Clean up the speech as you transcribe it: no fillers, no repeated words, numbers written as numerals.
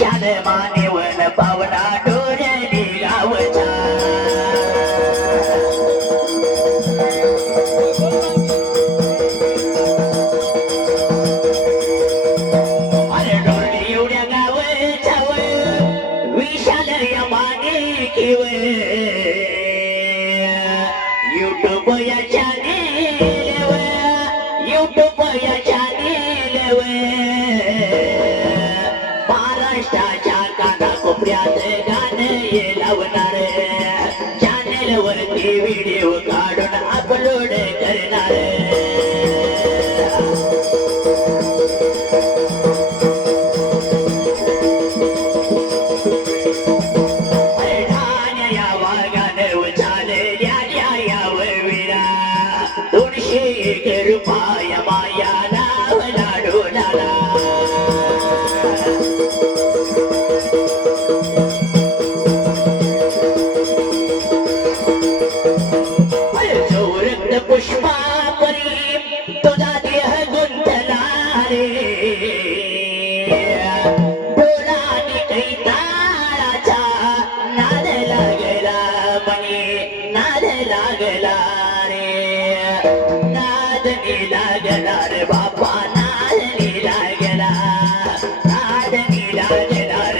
विशाल मानेवन पावना डोळ्याने गावचा अरे डोळे एवढ्या गावच्या विशाल या माने किव युट्यूब या चॅनेल युट्यूब या चॅनेल महाराष्ट्राच्या कानाकोपऱ्यात गाणे लावणार चॅनेल वरती व्हिडिओ काढून अपलोड करणार या वागाने उचालल्या विरा 201 रुपया माया लावला डोलाला पुष्पा परी तुझा देह गुंतला रे डोलाने कैताळाचा नाद लागला म्हणे नाद लागला रे नादनी लागला रे बापा नादनी लागला नादनी लागला रे